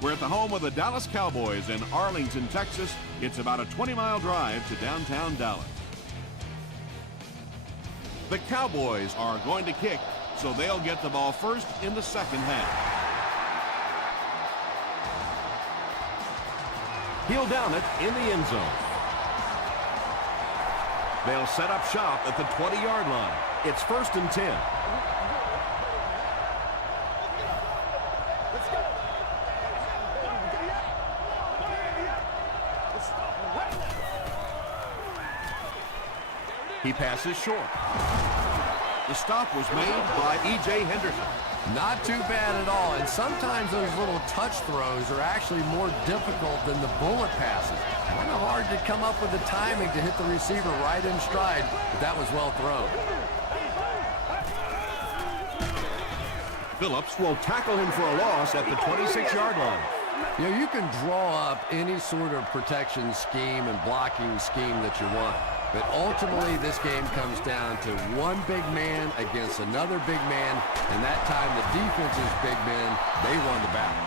We're at the home of the Dallas Cowboys in Arlington, Texas. It's about a 20-mile drive to downtown Dallas. The Cowboys are going to kick, so they'll get the ball first in the second half. He'll down it in the end zone. They'll set up shop at the 20-yard line. It's 1st and 10. He passes short. The stop was made by E.J. Henderson. Not too bad at all, and sometimes those little touch throws are actually more difficult than the bullet passes. Kind of hard to come up with the timing to hit the receiver right in stride, but that was well thrown. Phillips will tackle him for a loss at the 26-yard line. You know, you can draw up any sort of protection scheme and blocking scheme that you want. But ultimately, this game comes down to one big man against another big man, and that time the defense's big men, they won the battle.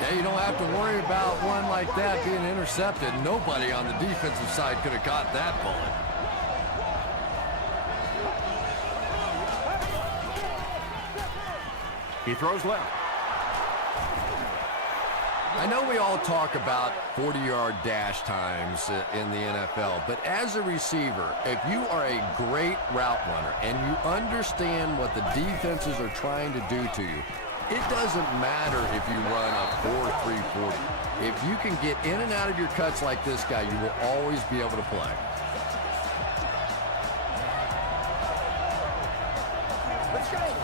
Yeah, you don't have to worry about one like that being intercepted. Nobody on the defensive side could have caught that bullet. He throws left. I know we all talk about 40-yard dash times in the NFL, but as a receiver, if you are a great route runner and you understand what the defenses are trying to do to you, it doesn't matter if you run a 4.340. If you can get in and out of your cuts like this guy, you will always be able to play. Let's go.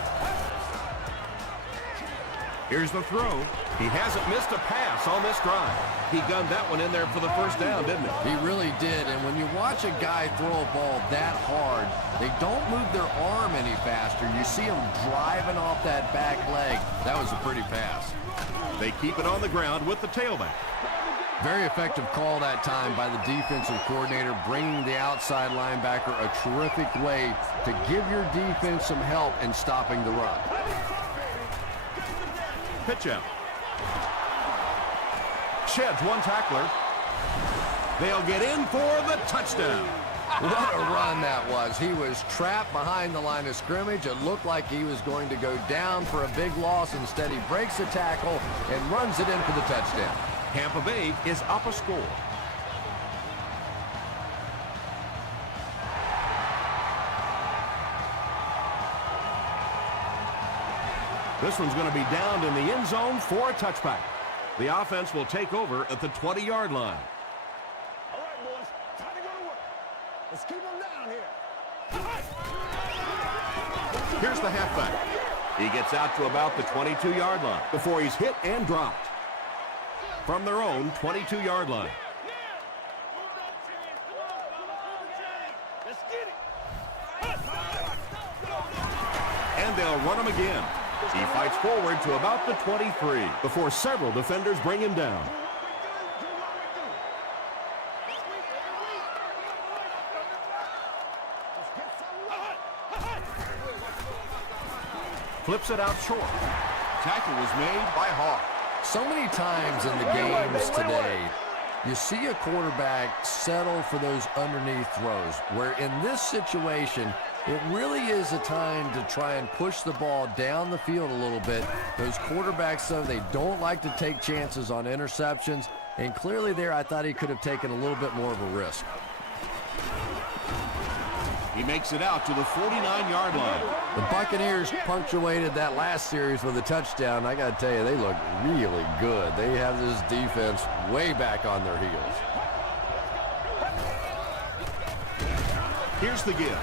Here's the throw. He hasn't missed a pass on this drive. He gunned that one in there for the first down, didn't he? He really did, and when you watch a guy throw a ball that hard, they don't move their arm any faster. You see him driving off that back leg. That was a pretty pass. They keep it on the ground with the tailback. Very effective call that time by the defensive coordinator, bringing the outside linebacker a terrific way to give your defense some help in stopping the run. Pitch out. Sheds one tackler. They'll get in for the touchdown. What a run that was. He was trapped behind the line of scrimmage. It looked like he was going to go down for a big loss. Instead, he breaks the tackle and runs it in for the touchdown. Tampa Bay is up a score. This one's going to be downed in the end zone for a touchback. The offense will take over at the 20-yard line. All right, boys. Time to go to work. Let's keep them down here. Here's the halfback. He gets out to about the 22-yard line before he's hit and dropped. From their own 22-yard line. And they'll run him again. He fights forward to about the 23 before several defenders bring him down. Flips it out short. Tackle was made by Hawk. So many times in the games today, you see a quarterback settle for those underneath throws, where in this situation, it really is a time to try and push the ball down the field a little bit. Those quarterbacks, though, they don't like to take chances on interceptions, and clearly there I thought he could have taken a little bit more of a risk. He makes it out to the 49-yard line. The Buccaneers punctuated that last series with a touchdown. I got to tell you, they look really good. They have this defense way back on their heels. Here's the give.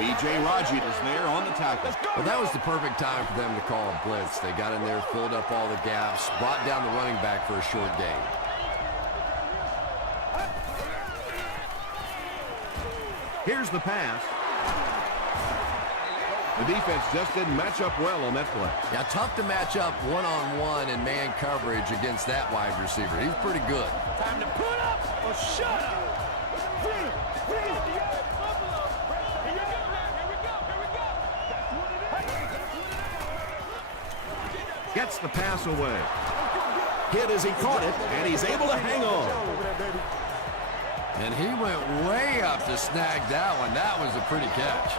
B.J. Raji is there on the tackle. Well, that was the perfect time for them to call a blitz. They got in there, filled up all the gaps, brought down the running back for a short gain. Here's the pass. The defense just didn't match up well on that play. Yeah, tough to match up one-on-one in man coverage against that wide receiver. He's pretty good. Time to put up or shut up. Gets the pass away. hit as he caught it, and he's able to hang on. And he went way up to snag that one. That was a pretty catch.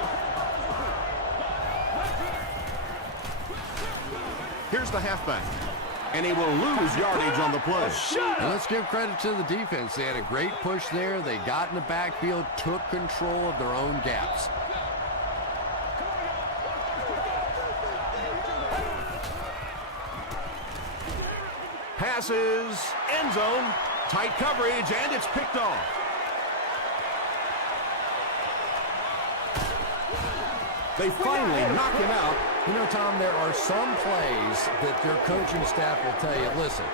Here's the halfback, and he will lose yardage on the play. And let's give credit to the defense. They had a great push there. They got in the backfield, took control of their own gaps. Passes, end zone, tight coverage, and it's picked off. They finally knock him out. You know, Tom, there are some plays that their coaching staff will tell you, listen,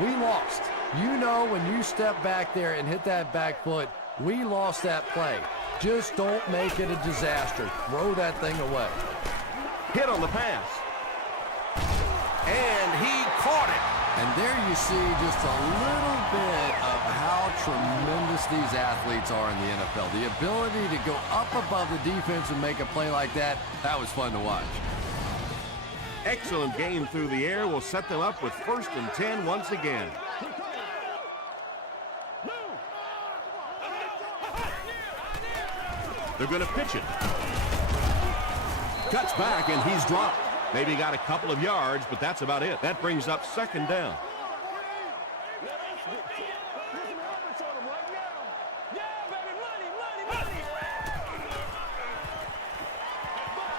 we lost. You know when you step back there and hit that back foot, we lost that play. Just don't make it a disaster. Throw that thing away. Hit on the pass. And he caught it. And there you see just a little bit of how tremendous these athletes are in the NFL. The ability to go up above the defense and make a play like that, that was fun to watch. Excellent game through the air will set them up with 1st and 10 once again. They're going to pitch it. Cuts back, and he's dropped. Maybe got a couple of yards, but that's about it. That brings up 2nd down.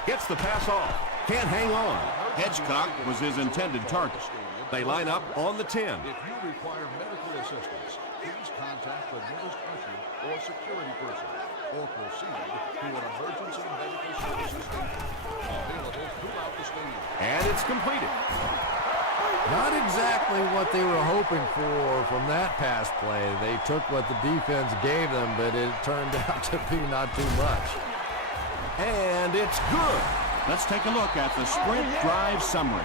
Gets the pass off. Can't hang on. Hedgecock was his intended target. They line up on the 10. If you require medical assistance, please contact the nearest usher or security person, or proceed to an emergency medical services station available throughout the stadium. And it's completed. Not exactly what they were hoping for from that pass play. They took what the defense gave them, but it turned out to be not too much. And it's good. Let's take a look at the sprint drive summary.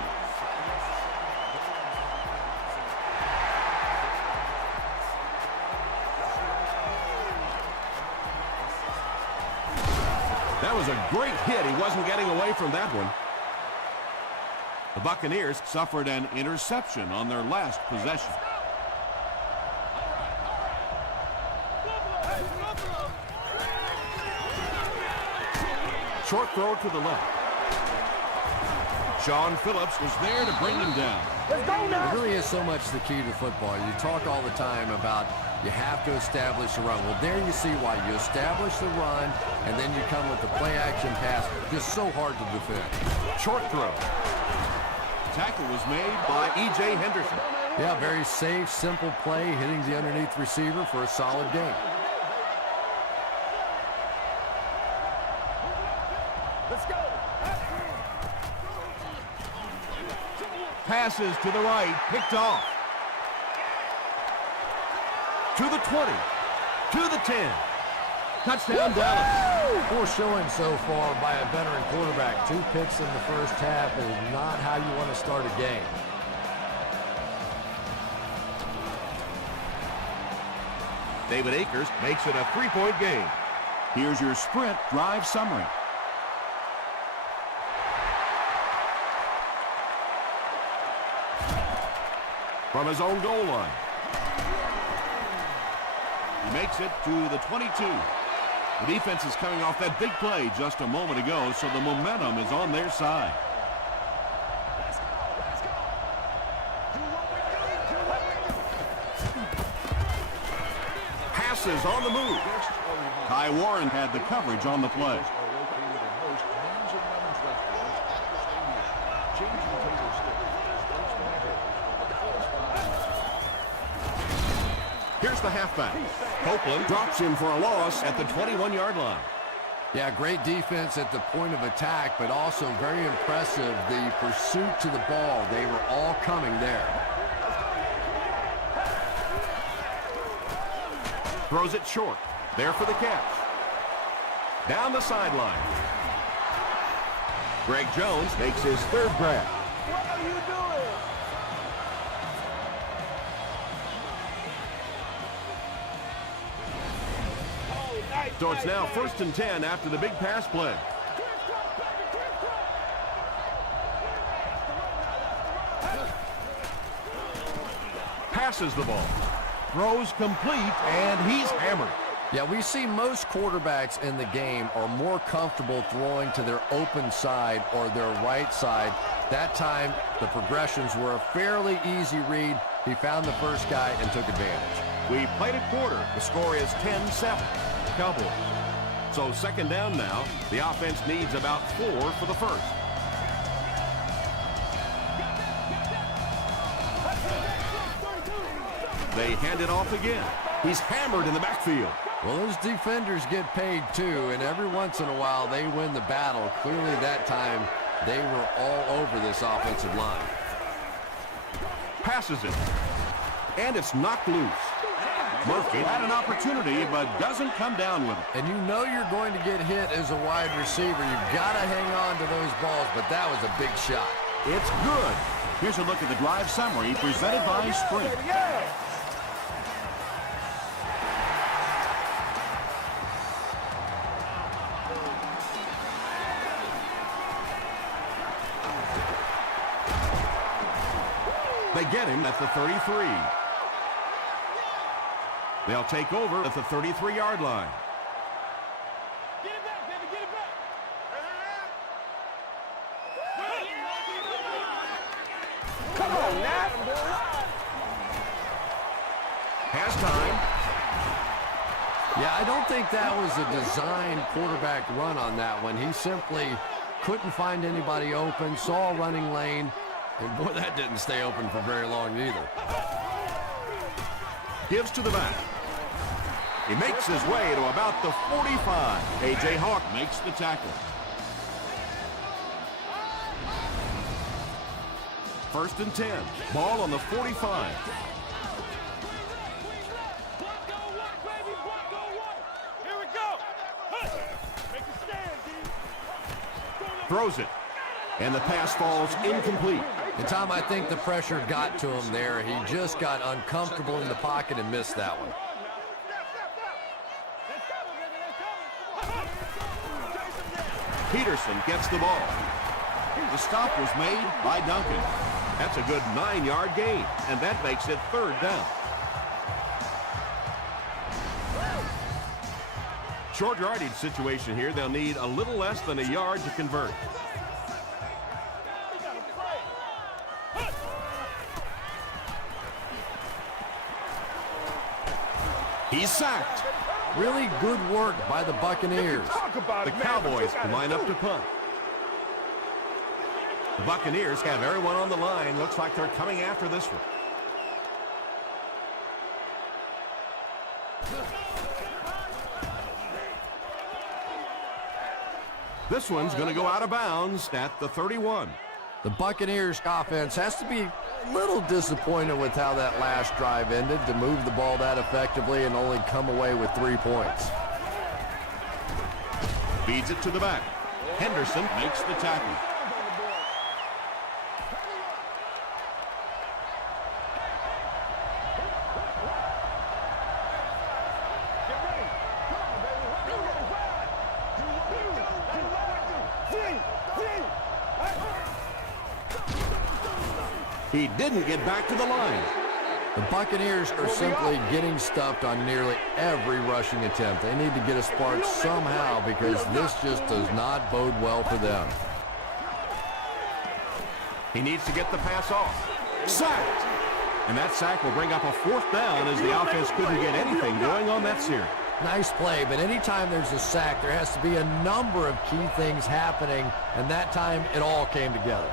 That was a great hit. He wasn't getting away from that one. The Buccaneers suffered an interception on their last possession. Short throw to the left. Sean Phillips was there to bring him down. It really is so much the key to football. You talk all the time about you have to establish the run. Well, there you see why. You establish the run, and then you come with the play-action pass. Just so hard to defend. Short throw. Tackle was made by E.J. Henderson. Yeah, very safe, simple play, hitting the underneath receiver for a solid gain. Let's go. Passes to the right, picked off. To the 20, to the 10. Touchdown, Dallas. Poor showing so far by a veteran quarterback. 2 picks in the first half is not how you want to start a game. David Akers makes it a 3-point game. Here's your sprint drive summary. From his own goal line. He makes it to the 22. The defense is coming off that big play just a moment ago, so the momentum is on their side. Passes on the move. Ty Warren had the coverage on the play. Here's the halfback. Copeland drops him for a loss at the 21-yard line. Yeah, great defense at the point of attack, but also very impressive the pursuit to the ball. They were all coming there. Throws it short. There for the catch. Down the sideline. Greg Jones makes his 3rd grab. What are you doing? So it's now 1st and 10 after the big pass play. passes the ball. Throws complete, and he's hammered. Yeah, we see most quarterbacks in the game are more comfortable throwing to their open side or their right side. That time, the progressions were a fairly easy read. He found the first guy and took advantage. We played a quarter. The score is 10-7. Cowboys. So second down now. The offense needs about 4 for the first. They hand it off again. He's hammered in the backfield. Well, those defenders get paid too, and every once in a while they win the battle. Clearly that time they were all over this offensive line. Passes it. And it's knocked loose. Murphy had an opportunity, but doesn't come down with it. And you know you're going to get hit as a wide receiver. You've got to hang on to those balls, but that was a big shot. It's good. Here's a look at the drive summary presented by Sprint. They get him at the 33. They'll take over at the 33-yard line. Get it back, baby, get it back. Come on, Nat. Has time. Yeah, I don't think that was a designed quarterback run on that one. He simply couldn't find anybody open, saw a running lane, and boy, that didn't stay open for very long either. Gives to the back. He makes his way to about the 45. A.J. Hawk makes the tackle. First and 10. Ball on the 45. Throws it. And the pass falls incomplete. And Tom, I think the pressure got to him there. He just got uncomfortable in the pocket and missed that one. Peterson gets the ball. The stop was made by Duncan. That's a good 9-yard gain, and that makes it third down. Short yardage situation here. They'll need a little less than a yard to convert. He's sacked. Really good work by the Buccaneers. The Cowboys line up to punt. The Buccaneers have everyone on the line. Looks like they're coming after this one. This one's going to go out of bounds at the 31. The Buccaneers offense has to be a little disappointed with how that last drive ended, to move the ball that effectively and only come away with 3 points. Feeds it to the back. Henderson makes the tackle. He didn't get back to the line. The Buccaneers are simply getting stuffed on nearly every rushing attempt. They need to get a spark somehow, because this just does not bode well for them. He needs to get the pass off. Sacked! And that sack will bring up a fourth down, as the offense couldn't get anything going on that series. Nice play, but anytime there's a sack, there has to be a number of key things happening, and that time it all came together.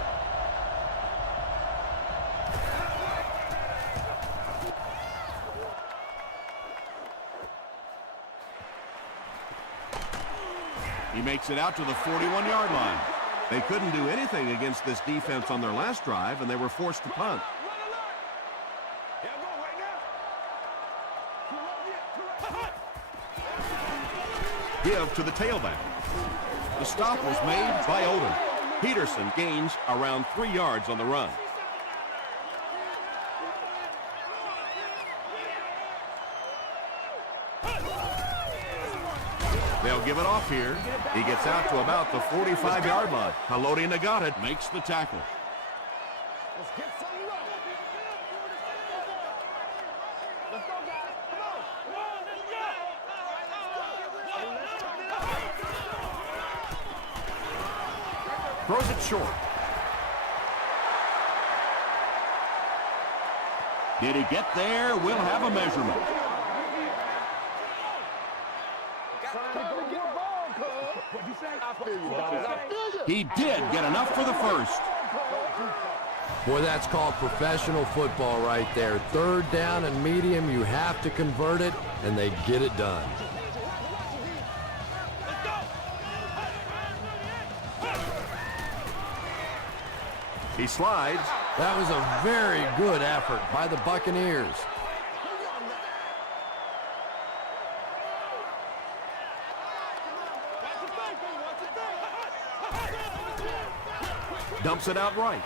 He makes it out to the 41-yard line. They couldn't do anything against this defense on their last drive, and they were forced to punt. Give to the tailback. The stop was made by Odom. Peterson gains around 3 yards on the run. They'll give it off here. He gets out to about the 45-yard line. Haloti Ngata makes the tackle. Let's go, guys. Come on. Throws it short. Did he get there? We'll have a measurement. What'd you say? I feel you, dog. I feel you. He did get enough for the first. Boy, that's called professional football right there. Third down and medium, you have to convert it, and they get it done. He slides. That was a very good effort by the Buccaneers. Dumps it out right.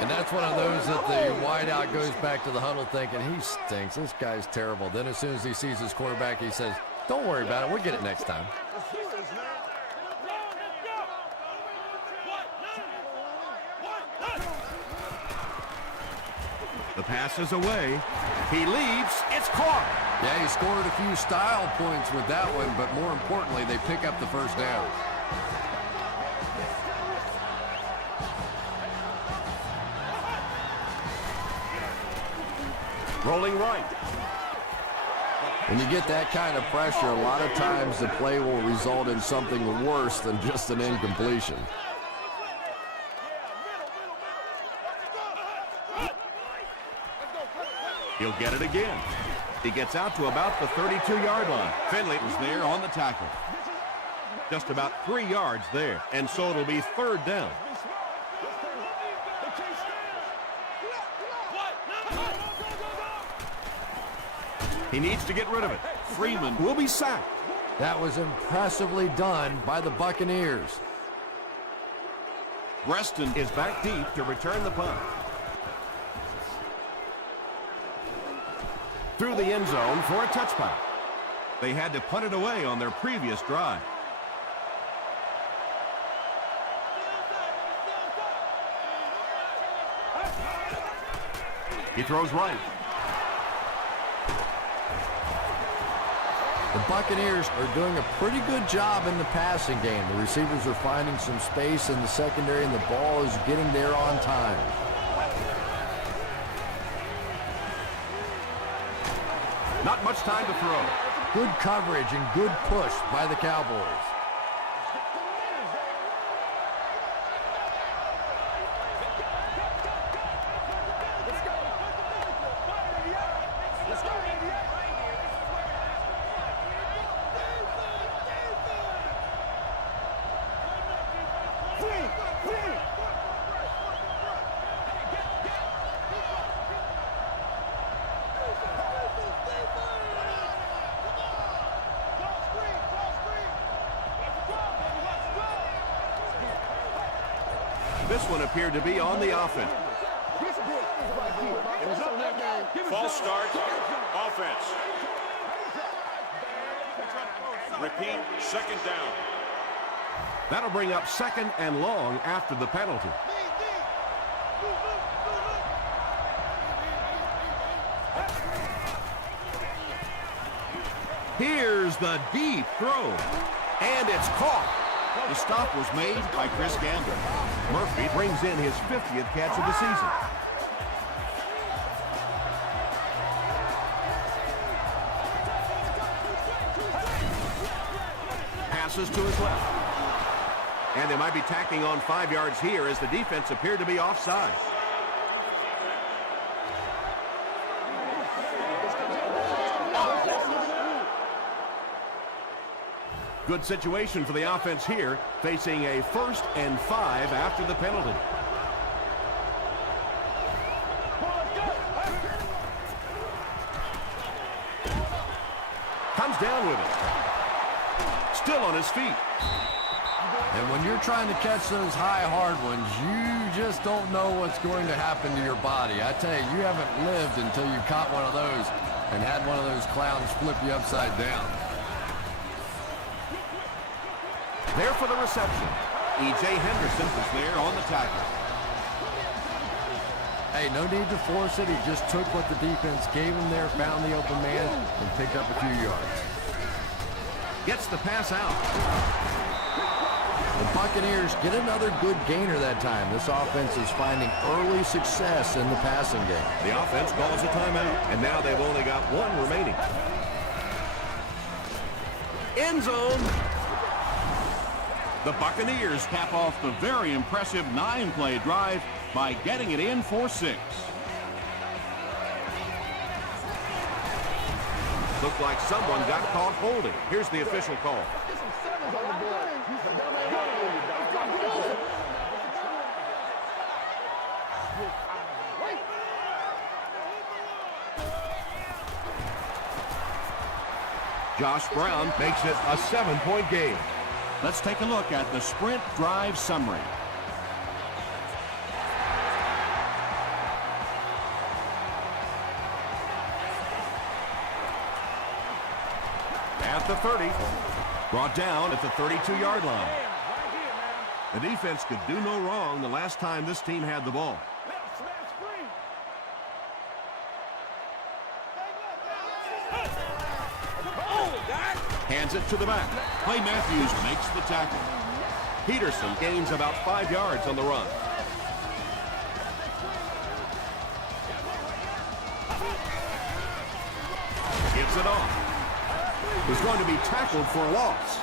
And that's one of those that the wideout goes back to the huddle thinking, he stinks, this guy's terrible. Then as soon as he sees his quarterback, he says, don't worry about it, we'll get it next time. The pass is away. He leaps. It's caught. Yeah, he scored a few style points with that one, but more importantly, they pick up the first down. Rolling right. When you get that kind of pressure, a lot of times the play will result in something worse than just an incompletion. He'll get it again. He gets out to about the 32-yard line. Finley was there on the tackle. Just about 3 yards there, and so it'll be third down. He needs to get rid of it. Freeman will be sacked. That was impressively done by the Buccaneers. Reston is back deep to return the punt. Through the end zone for a touchback. They had to punt it away on their previous drive. He throws right. The Buccaneers are doing a pretty good job in the passing game. The receivers are finding some space in the secondary, and the ball is getting there on time. Not much time to throw. Good coverage and good push by the Cowboys. This one appeared to be on the offense. False start, offense. Repeat, second down. That'll bring up second and long after the penalty. Here's the deep throw, and it's caught. The stop was made by Chris Gander. Murphy brings in his 50th catch of the season. Passes to his left. And they might be tacking on 5 yards here as the defense appeared to be offside. Good situation for the offense here, facing a 1st and 5 after the penalty. Comes down with it. Still on his feet. And when you're trying to catch those high, hard ones, you just don't know what's going to happen to your body. I tell you, you haven't lived until you caught one of those and had one of those clowns flip you upside down. There for the reception. E.J. Henderson was there on the tackle. Hey, no need to force it. He just took what the defense gave him there, found the open man, and picked up a few yards. Gets the pass out. The Buccaneers get another good gainer that time. This offense is finding early success in the passing game. The offense calls a timeout, and now they've only got one remaining. End zone. The Buccaneers cap off the very impressive 9-play drive by getting it in for 6. Looked like someone got caught holding. Here's the official call. Josh Brown makes it a 7-point game. Let's take a look at the sprint drive summary. At the 30, brought down at the 32-yard line. The defense could do no wrong the last time this team had the ball. Hands it to the back. Clay Matthews makes the tackle. Peterson gains about 5 yards on the run. Gives it off. He's going to be tackled for a loss.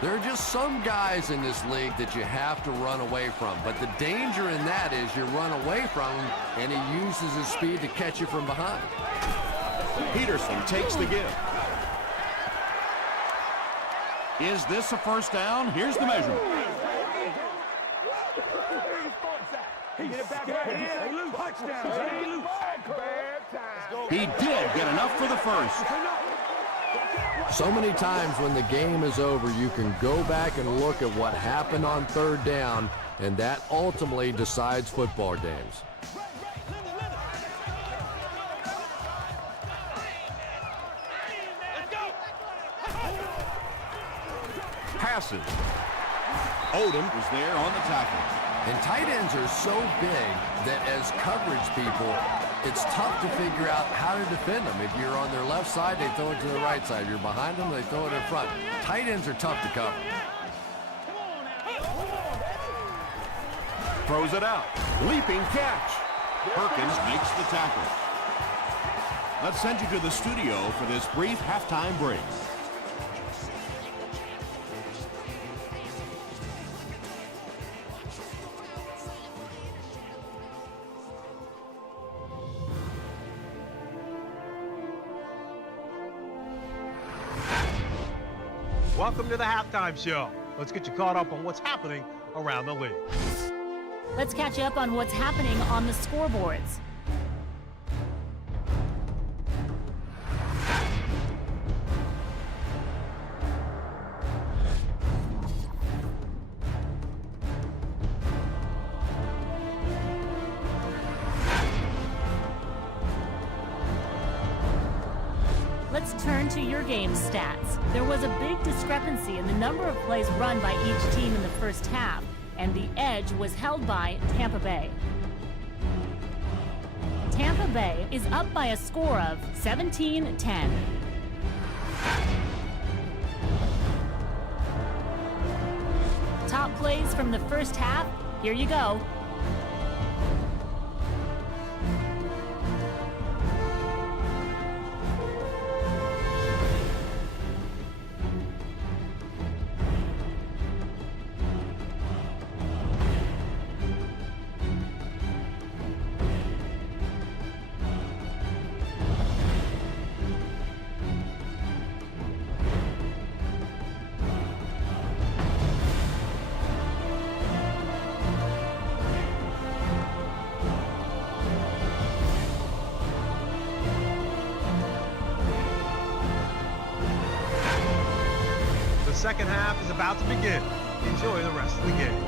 There are just some guys in this league that you have to run away from, but the danger in that is you run away from him and he uses his speed to catch you from behind. Peterson takes the give. Is this a first down? Here's the measurement. He did get enough for the first. So many times when the game is over, you can go back and look at what happened on third down, and that ultimately decides football games. Passes. Odom was there on the tackle. And tight ends are so big that as coverage people, it's tough to figure out how to defend them. If you're on their left side, they throw it to the right side. If you're behind them, they throw it in front. Tight ends are tough to cover. Throws it out. Leaping catch. Perkins makes the tackle. Let's send you to the studio for this brief halftime break. Welcome to the halftime show. Let's get you caught up on what's happening around the league. Let's catch you up on what's happening on the scoreboards. Let's turn to your game stats. There was a big discrepancy in the number of plays run by each team in the first half, and the edge was held by Tampa Bay. Tampa Bay is up by a score of 17-10. Top plays from the first half, here you go. The second half is about to begin. Enjoy the rest of the game.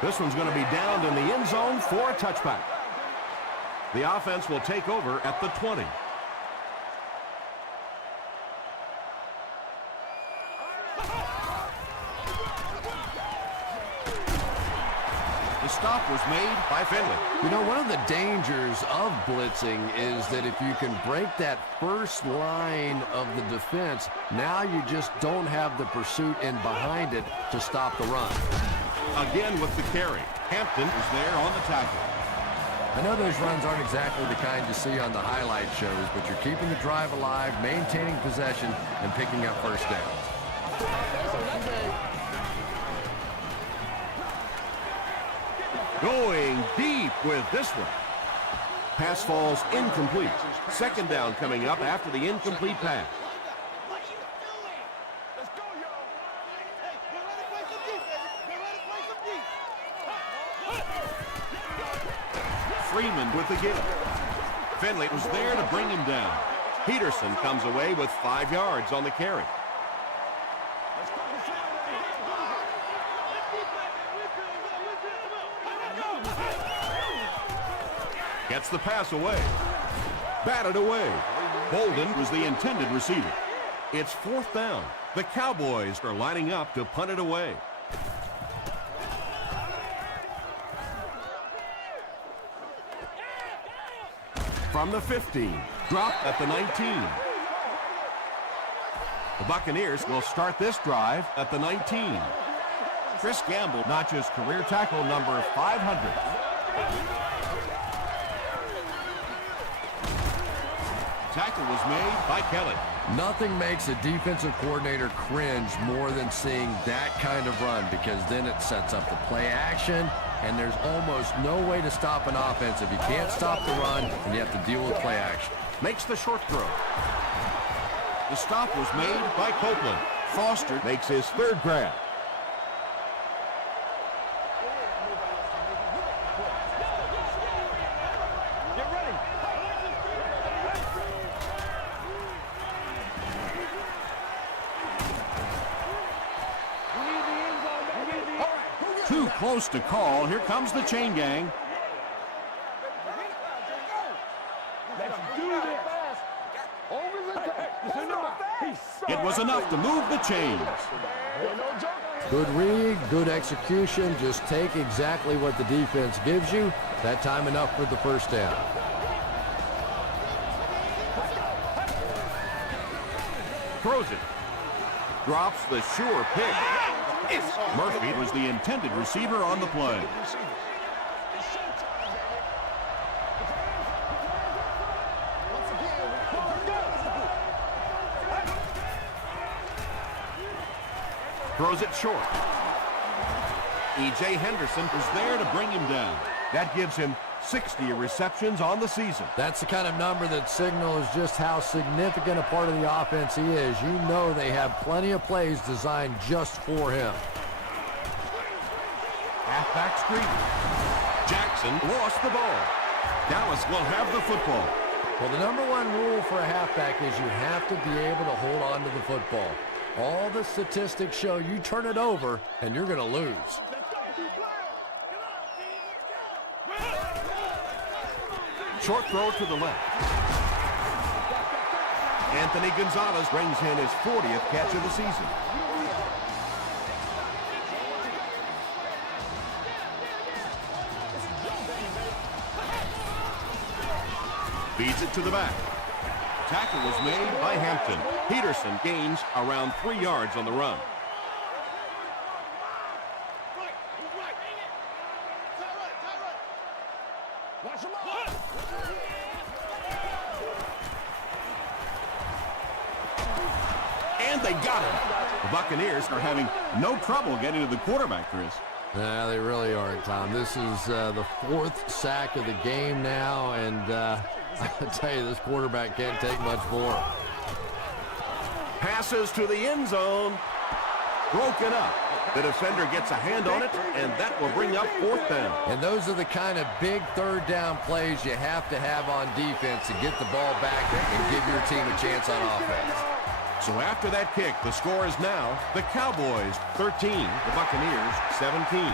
This one's going to be downed in the end zone for a touchback. The offense will take over at the 20. The stop was made by Finley. You know, one of the dangers of blitzing is that if you can break that first line of the defense, now you just don't have the pursuit in behind it to stop the run. Again with the carry. Hampton is there on the tackle. I know those runs aren't exactly the kind you see on the highlight shows, but you're keeping the drive alive, maintaining possession, and picking up first downs. Going deep with this one. Pass falls incomplete. Second down coming up after the incomplete pass. Freeman with the give. Finley was there to bring him down. Peterson comes away with 5 yards on the carry. Gets the pass away. Batted away. Bolden was the intended receiver. It's 4th down. The Cowboys are lining up to punt it away. From the 15, dropped at the 19. The Buccaneers will start this drive at the 19. Chris Gamble notches career tackle number 500. Tackle was made by Kelly. Nothing makes a defensive coordinator cringe more than seeing that kind of run, because then it sets up the play action, and there's almost no way to stop an offense if you can't stop the run and you have to deal with play action. Makes the short throw. The stop was made by Copeland. Foster makes his 3rd grab. Too close to call. Here comes the chain gang. It was enough to move the chains. Good read, good execution. Just take exactly what the defense gives you. That time enough for the first down. Throws it. Drops the sure pick. Murphy was the intended receiver on the play. Throws it short. E.J. Henderson is there to bring him down. That gives him 60 receptions on the season. That's the kind of number that signals just how significant a part of the offense he is. You know they have plenty of plays designed just for him. Halfback screen. Jackson lost the ball. Dallas will have the football. Well, the number one rule for a halfback is you have to be able to hold on to the football. All the statistics show you turn it over and you're going to lose. Short throw to the left. Anthony Gonzalez brings in his 40th catch of the season. Feeds it to the back. Tackle was made by Hampton. Peterson gains around 3 yards on the run. And they got him. The Buccaneers are having no trouble getting to the quarterback, Chris. Yeah, they really are, Tom. This is the 4th sack of the game now, and I tell you, this quarterback can't take much more. Passes to the end zone. Broken up. The defender gets a hand on it, and that will bring up 4th down. And those are the kind of big 3rd down plays you have to have on defense to get the ball back and give your team a chance on offense. So after that kick, the score is now the Cowboys 13, the Buccaneers 17.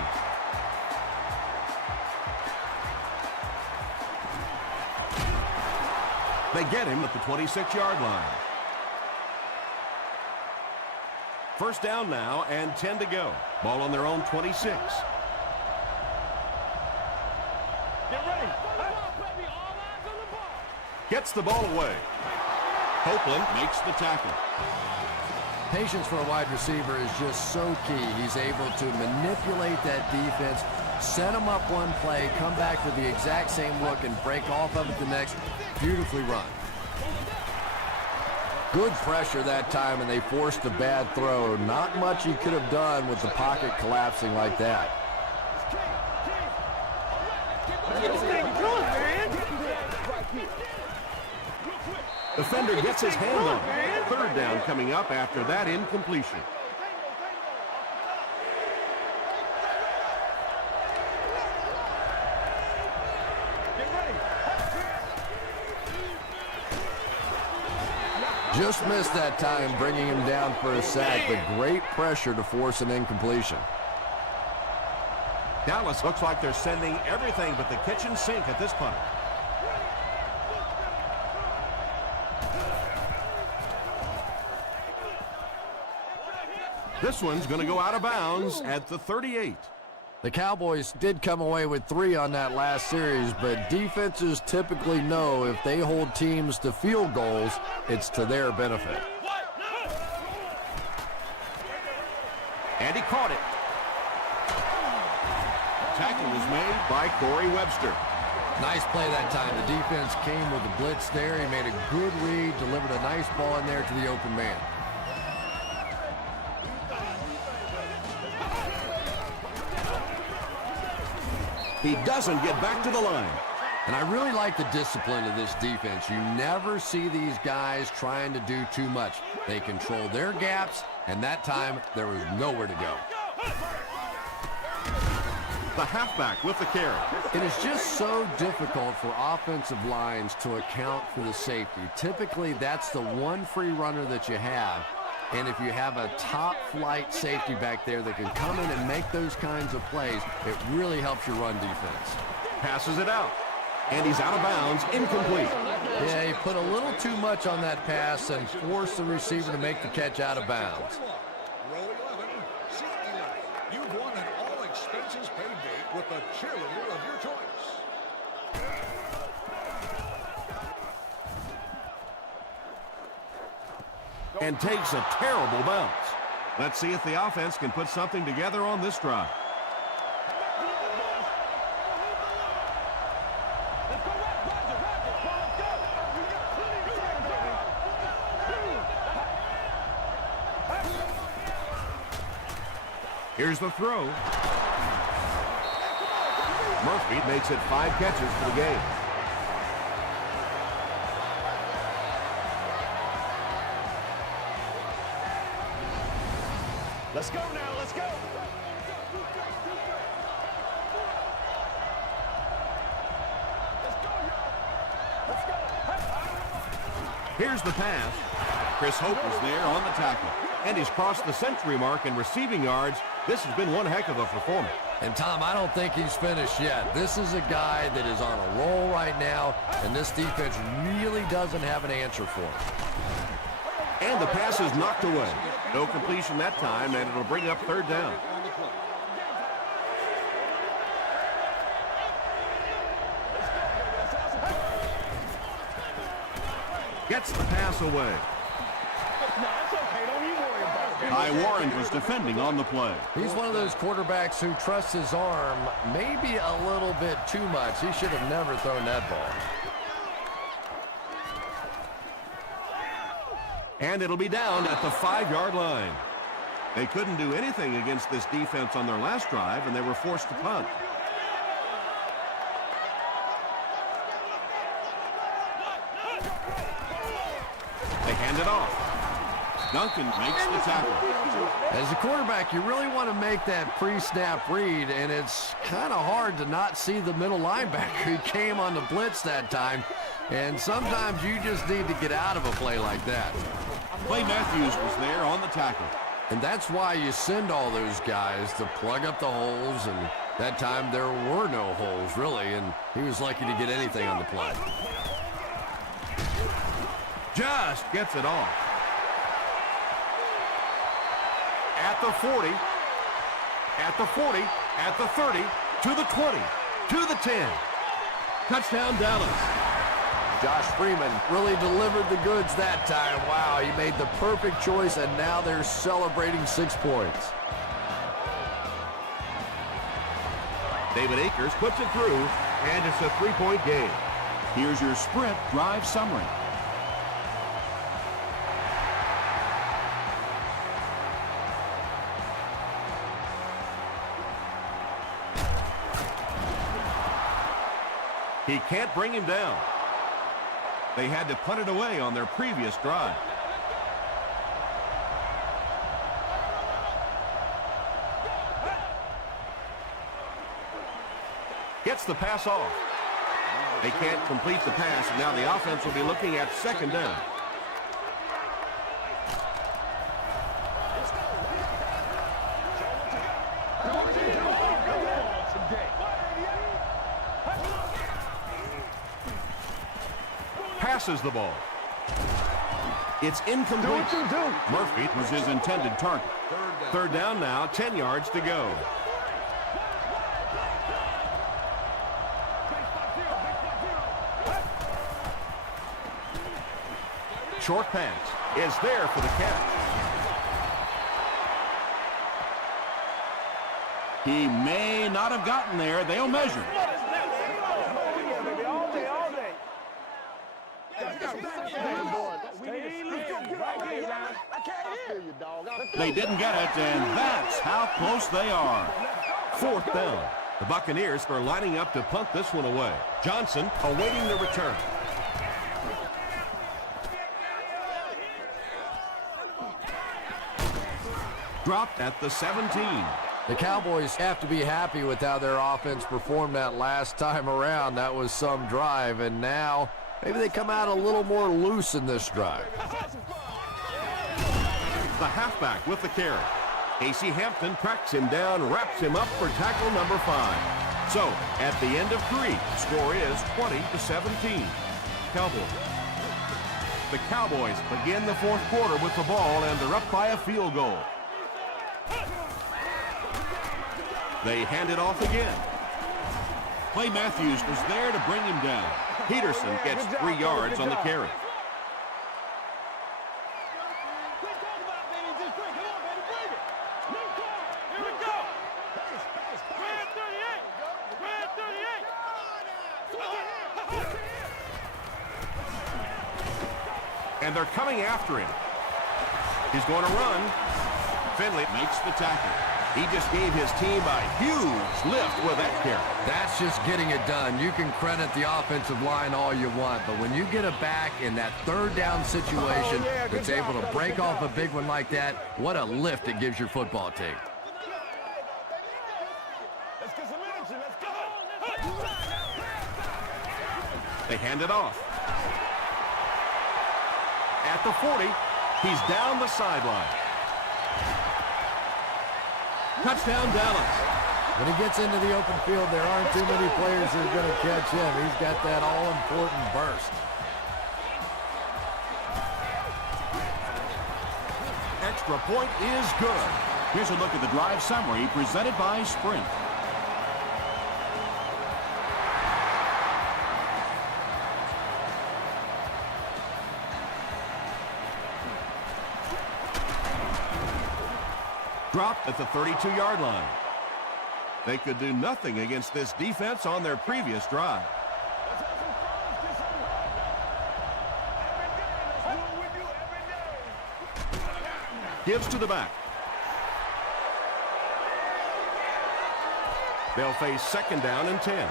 They get him at the 26-yard line. First down now and 10 to go. Ball on their own 26. Get ready. Gets the ball away. Copeland makes the tackle. Patience for a wide receiver is just so key. He's able to manipulate that defense, set them up one play, come back with the exact same look, and break off of it the next. Beautifully run. Good pressure that time, and they forced a bad throw. Not much he could have done with the pocket collapsing like that. Defender gets his hand on it. Third down coming up after that incompletion. Just missed that time, bringing him down for a sack, but great pressure to force an incompletion. Dallas looks like they're sending everything but the kitchen sink at this punt. This one's going to go out of bounds at the 38. The Cowboys did come away with 3 on that last series, but defenses typically know if they hold teams to field goals, it's to their benefit. And he caught it. Tackle was made by Corey Webster. Nice play that time. The defense came with the blitz there. He made a good read, delivered a nice ball in there to the open man. He doesn't get back to the line. And I really like the discipline of this defense. You never see these guys trying to do too much. They control their gaps, and that time there was nowhere to go. The halfback with the carry. It is just so difficult for offensive lines to account for the safety. Typically, that's the one free runner that you have. And if you have a top-flight safety back there that can come in and make those kinds of plays, it really helps your run defense. Passes it out. And he's out of bounds, incomplete. Yeah, he put a little too much on that pass and forced the receiver to make the catch out of bounds. Row 11, seat 11. You've won an all-expenses-paid date with the cheerleader of your choice. And takes a terrible bounce. Let's see if the offense can put something together on this drive. Here's the throw. Murphy makes it 5 catches for the game. Let's go now, let's go. Here's the pass. Chris Hope is there on the tackle. And he's crossed the century mark in receiving yards. This has been one heck of a performance. And, Tom, I don't think he's finished yet. This is a guy that is on a roll right now, and this defense really doesn't have an answer for him. And the pass is knocked away. No completion that time, and it'll bring up third down. Gets the pass away. Ty Warren was defending on the play. He's one of those quarterbacks who trusts his arm maybe a little bit too much. He should have never thrown that ball. And it'll be down at the 5-yard line. They couldn't do anything against this defense on their last drive, and they were forced to punt. They hand it off. Duncan makes the tackle. As a quarterback, you really want to make that pre-snap read, and it's kind of hard to not see the middle linebacker who came on the blitz that time. And sometimes you just need to get out of a play like that. Clay Matthews was there on the tackle. And that's why you send all those guys to plug up the holes, and that time there were no holes, really, and he was lucky to get anything on the play. Just gets it off. At the 40, at the 40, at the 30, to the 20, to the 10. Touchdown, Dallas. Josh Freeman really delivered the goods that time. Wow, he made the perfect choice, and now they're celebrating 6 points. David Akers puts it through, and it's a 3-point game. Here's your Sprint drive summary. He can't bring him down. They had to punt it away on their previous drive. Gets the pass off. They can't complete the pass, and now the offense will be looking at second down. Passes the ball. It's incomplete. Murphy was his intended target. Third down now, 10 yards to go. Short pass is there for the catch. He may not have gotten there. They'll measure. They didn't get it, and that's how close they are. Fourth down. The Buccaneers are lining up to punt this one away. Johnson awaiting the return. Dropped at the 17. The Cowboys have to be happy with how their offense performed that last time around. That was some drive, and now maybe they come out a little more loose in this drive. The halfback with the carry. Casey Hampton tracks him down, wraps him up for tackle number 5. So, at the end of 3, score is 20-17. Cowboys. The Cowboys begin the fourth quarter with the ball, and they're up by a field goal. They hand it off again. Clay Matthews was there to bring him down. Peterson gets 3 yards on the carry. And they're coming after him. He's going to run. Finley makes the tackle. He just gave his team a huge lift with that carry. That's just getting it done. You can credit the offensive line all you want, but when you get it back in that third down situation that's able to break off a big one like that, what a lift it gives your football team. They hand it off. At the 40, he's down the sideline. Touchdown, Dallas. When he gets into the open field, there aren't too many players who are going to catch him. He's got that all-important burst. Extra point is good. Here's a look at the drive summary presented by Sprint. Dropped at the 32-yard line. They could do nothing against this defense on their previous drive. Gives to the back. They'll face second down and 10.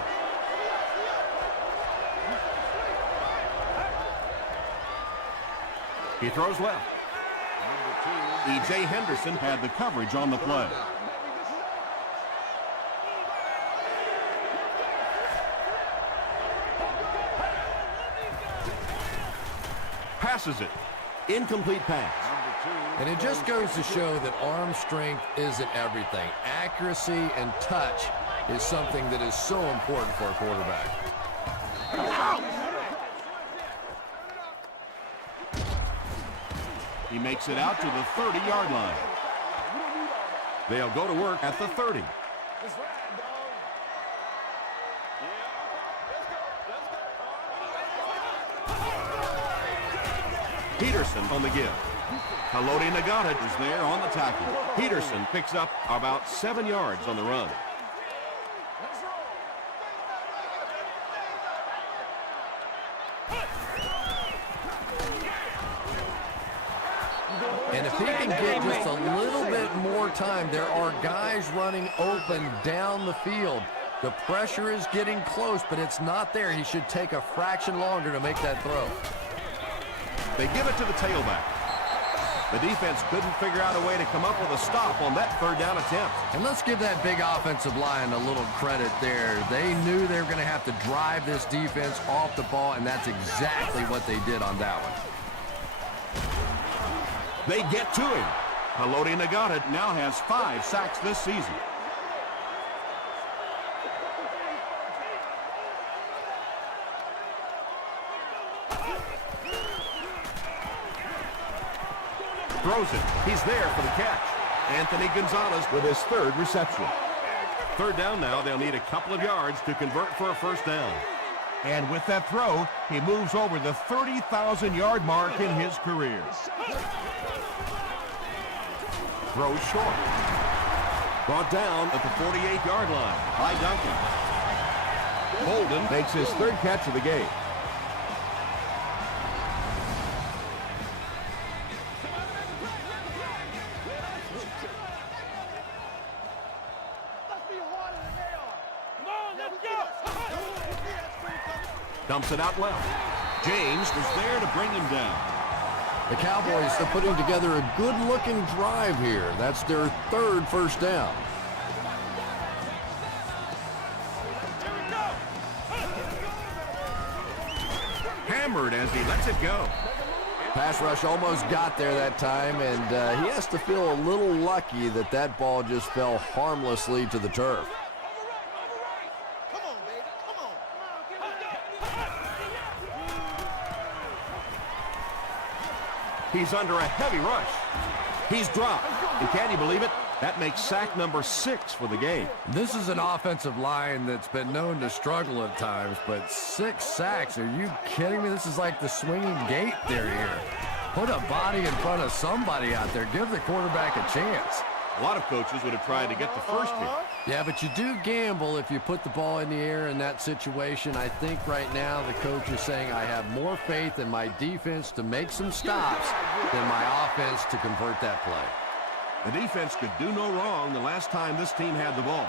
He throws left. E.J. Henderson had the coverage on the play. Passes it. Incomplete pass. And it just goes to show that arm strength isn't everything. Accuracy and touch is something that is so important for a quarterback. He makes it out to the 30-yard line. They'll go to work at the 30. Peterson on the give. Haloti Nagata is there on the tackle. Peterson picks up about 7 yards on the run. And if he can get just a little bit more time, there are guys running open down the field. The pressure is getting close, but it's not there. He should take a fraction longer to make that throw. They give it to the tailback. The defense couldn't figure out a way to come up with a stop on that third down attempt. And let's give that big offensive line a little credit there. They knew they were going to have to drive this defense off the ball, and that's exactly what they did on that one. They get to him. Haloti Nagata now has 5 sacks this season. Throws it. He's there for the catch. Anthony Gonzalez with his 3rd reception. 3rd down now. They'll need a couple of yards to convert for a 1st down. And with that throw, he moves over the 30,000-yard mark in his career. Throws short. Brought down at the 48-yard line by Duncan. Holden makes his 3rd catch of the game. Dumps it out left. James was there to bring him down. The Cowboys are putting together a good-looking drive here. That's their 3rd first down. Hammered as he lets it go. Pass rush almost got there that time, and he has to feel a little lucky that that ball just fell harmlessly to the turf. He's under a heavy rush. He's dropped. And can you believe it? That makes sack number 6 for the game. This is an offensive line that's been known to struggle at times, but 6 sacks, are you kidding me? This is like the swinging gate there here. Put a body in front of somebody out there. Give the quarterback a chance. A lot of coaches would have tried to get the first hit. Yeah, but you do gamble if you put the ball in the air in that situation. I think right now the coach is saying I have more faith in my defense to make some stops than my offense to convert that play. The defense could do no wrong the last time this team had the ball.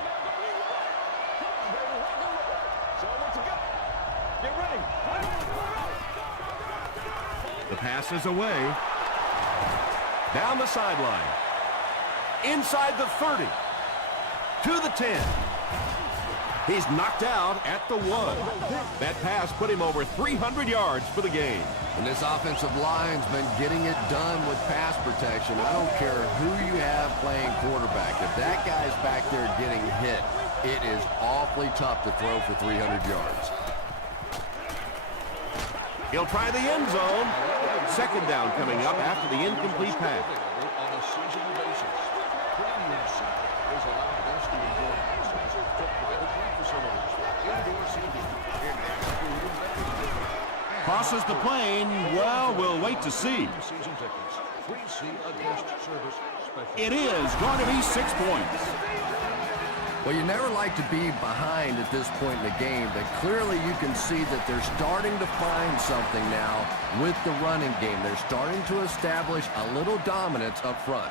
The pass is away. Down the sideline. Inside the 30. To the 10. He's knocked out at the 1. That pass put him over 300 yards for the game. And this offensive line's been getting it done with pass protection. I don't care who you have playing quarterback. If that guy's back there getting hit, it is awfully tough to throw for 300 yards. He'll try the end zone. 2nd down coming up after the incomplete pass. Crosses the plane. Well, we'll wait to see. It is going to be 6 points. Well, you never like to be behind at this point in the game, but clearly you can see that they're starting to find something now with the running game. They're starting to establish a little dominance up front.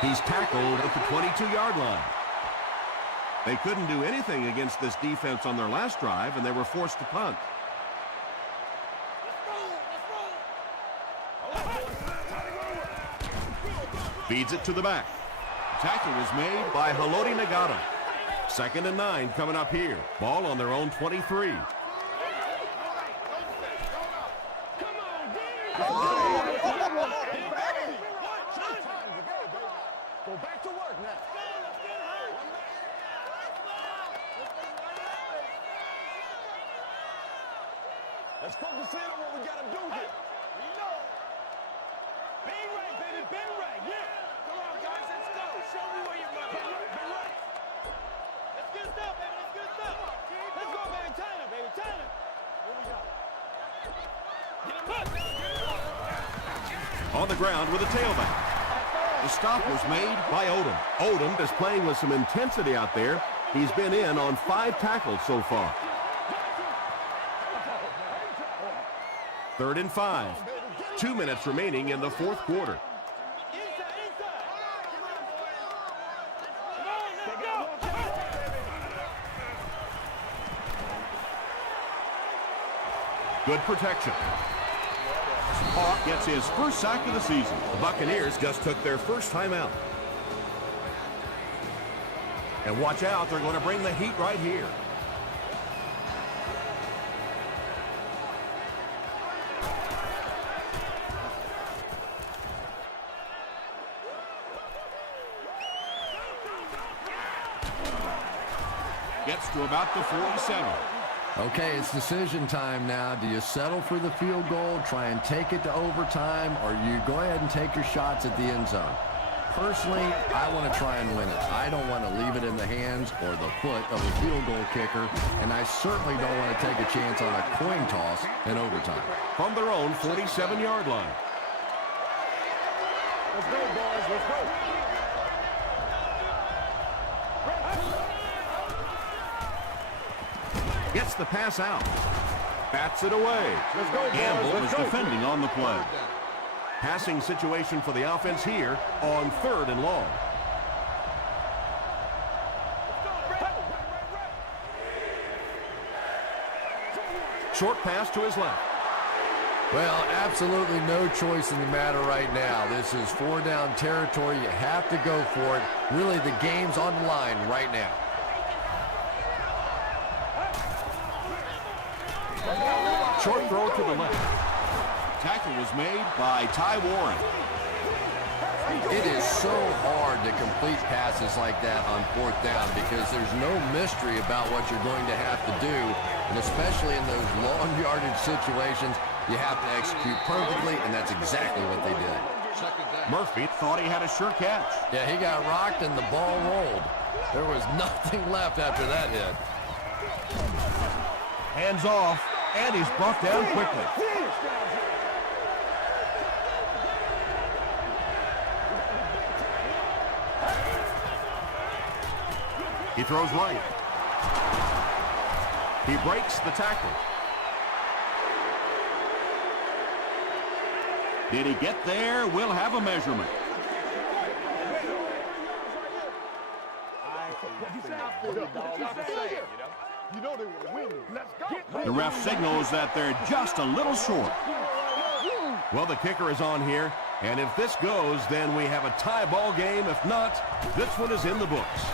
He's tackled at the 22-yard line. They couldn't do anything against this defense on their last drive, and they were forced to punt. Feeds it to the back. Tackle was made by Haloti Nagata. 2nd and 9 coming up here. Ball on their own 23. Let's focus in on what we got to do here. Reload. Bang right, baby. Bang right. Yeah. Come on, guys. Let's go. Show me where you're running. Bang right. That's good stuff, baby. That's good stuff. Let's go, baby. China, baby. China. Here we go. Get him up. On the ground with a tailback. The stop was made by Odom. Odom is playing with some intensity out there. He's been in on 5 tackles so far. 3rd and 5. 2 minutes remaining in the 4th quarter. Good protection. Hawk gets his first sack of the season. The Buccaneers just took their first time out. And watch out, they're going to bring the heat right here. Gets to about the 47. Okay, it's decision time now. Do you settle for the field goal, try and take it to overtime, or you go ahead and take your shots at the end zone? Personally, I want to try and win it. I don't want to leave it in the hands or the foot of a field goal kicker, and I certainly don't want to take a chance on a coin toss in overtime. From their own 47-yard line. Let's go, boys. Let's go. Gets the pass out. Bats it away. Let's go, boys. Gamble Let's is go. defending on the play. Passing situation for the offense here on 3rd and long. Short pass to his left. Well, absolutely no choice in the matter right now. This is 4-down territory. You have to go for it. Really, the game's on the line right now. Short throw to the left. Tackle was made by Ty Warren. It is so hard to complete passes like that on 4th down because there's no mystery about what you're going to have to do, and especially in those long yardage situations, you have to execute perfectly, and that's exactly what they did. Murphy thought he had a sure catch. Yeah, he got rocked and the ball rolled. There was nothing left after that hit. Hands off, and he's brought down quickly. He throws right. He breaks the tackle. Did he get there? We'll have a measurement. The ref signals that they're just a little short. Well, the kicker is on here, and if this goes, then we have a tie ball game. If not, this one is in the books.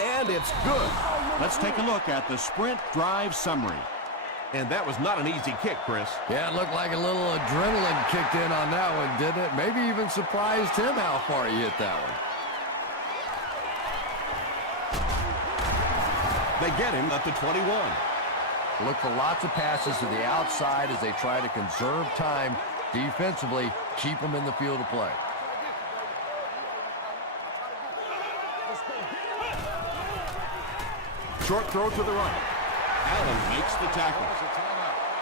And it's good. Let's take a look at the sprint drive summary. And that was not an easy kick, Chris. Yeah, it looked like a little adrenaline kicked in on that one, didn't it? Maybe even surprised him how far he hit that one. They get him at the 21. Look for lots of passes to the outside as they try to conserve time defensively, keep them in the field of play. Short throw to the right. Allen makes the tackle.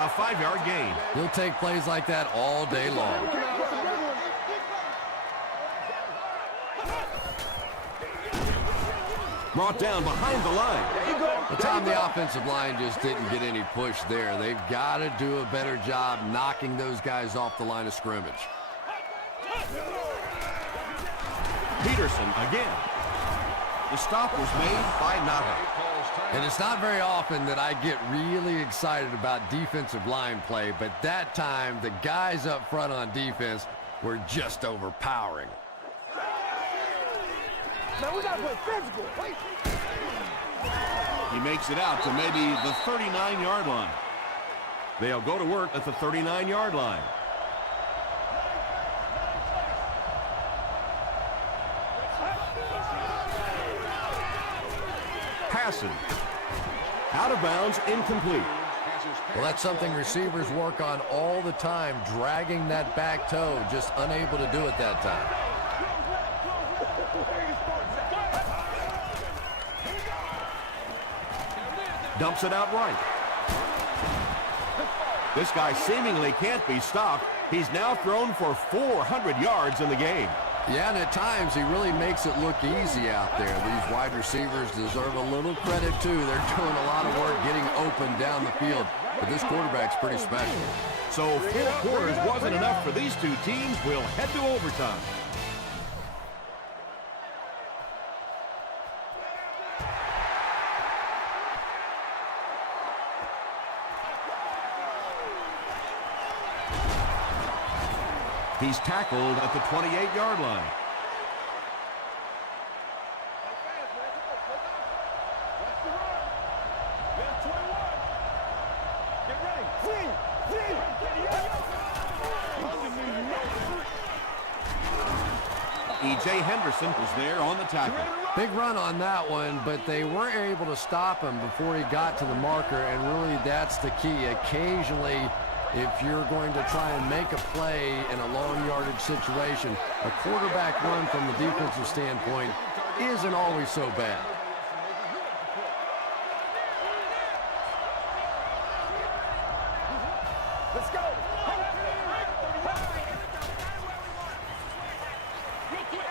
A 5-yard gain. He'll take plays like that all day long. Brought down behind the line. The time the offensive line just didn't get any push there. They've got to do a better job knocking those guys off the line of scrimmage. Peterson again. The stop was made by Nava. And it's not very often that I get really excited about defensive line play, but that time the guys up front on defense were just overpowering. Man, we gotta play physical. He makes it out to maybe the 39-yard line. They'll go to work at the 39-yard line. Passing. Out of bounds, incomplete. Well, that's something receivers work on all the time, dragging that back toe, just unable to do it that time. Dumps it out right. This guy seemingly can't be stopped. He's now thrown for 400 yards in the game. Yeah, and at times he really makes it look easy out there. These wide receivers deserve a little credit, too. They're doing a lot of work getting open down the field. But this quarterback's pretty special. So 4 quarters wasn't enough for these two teams. We'll head to overtime. He's tackled at the 28-yard line. E.J. Henderson was there on the tackle. Big run on that one, but they weren't able to stop him before he got to the marker, and really that's the key. Occasionally, if you're going to try and make a play in a long yardage situation, a quarterback run from the defensive standpoint isn't always so bad. Let's go.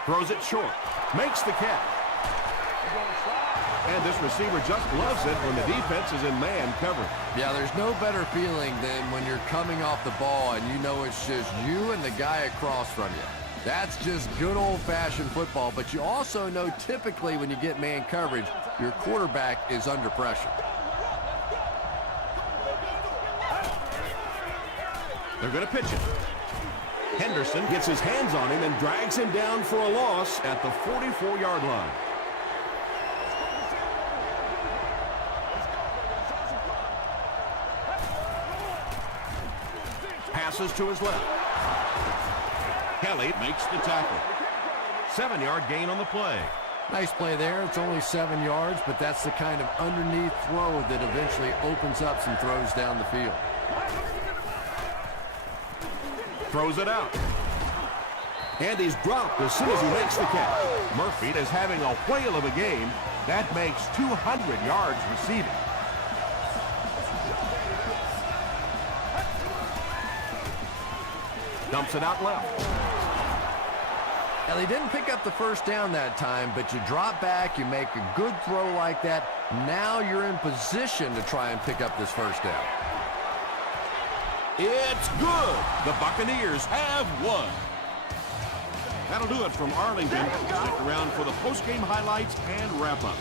Throws it short. Makes the catch. And this receiver just loves it when the defense is in man coverage. Yeah, there's no better feeling than when you're coming off the ball and you know it's just you and the guy across from you. That's just good old-fashioned football, but you also know typically when you get man coverage, your quarterback is under pressure. They're going to pitch it. Henderson gets his hands on him and drags him down for a loss at the 44-yard line. Passes to his left. Kelly makes the tackle. 7-yard gain on the play. Nice play there. It's only 7 yards, but that's the kind of underneath throw that eventually opens up some throws down the field. Throws it out. And he's dropped as soon as he makes the catch. Murphy is having a whale of a game. That makes 200 yards receiving. Dumps it out left. Now, they didn't pick up the first down that time, but you drop back, you make a good throw like that. Now you're in position to try and pick up this first down. It's good. The Buccaneers have won. That'll do it from Arlington. Stick around for the post-game highlights and wrap-up.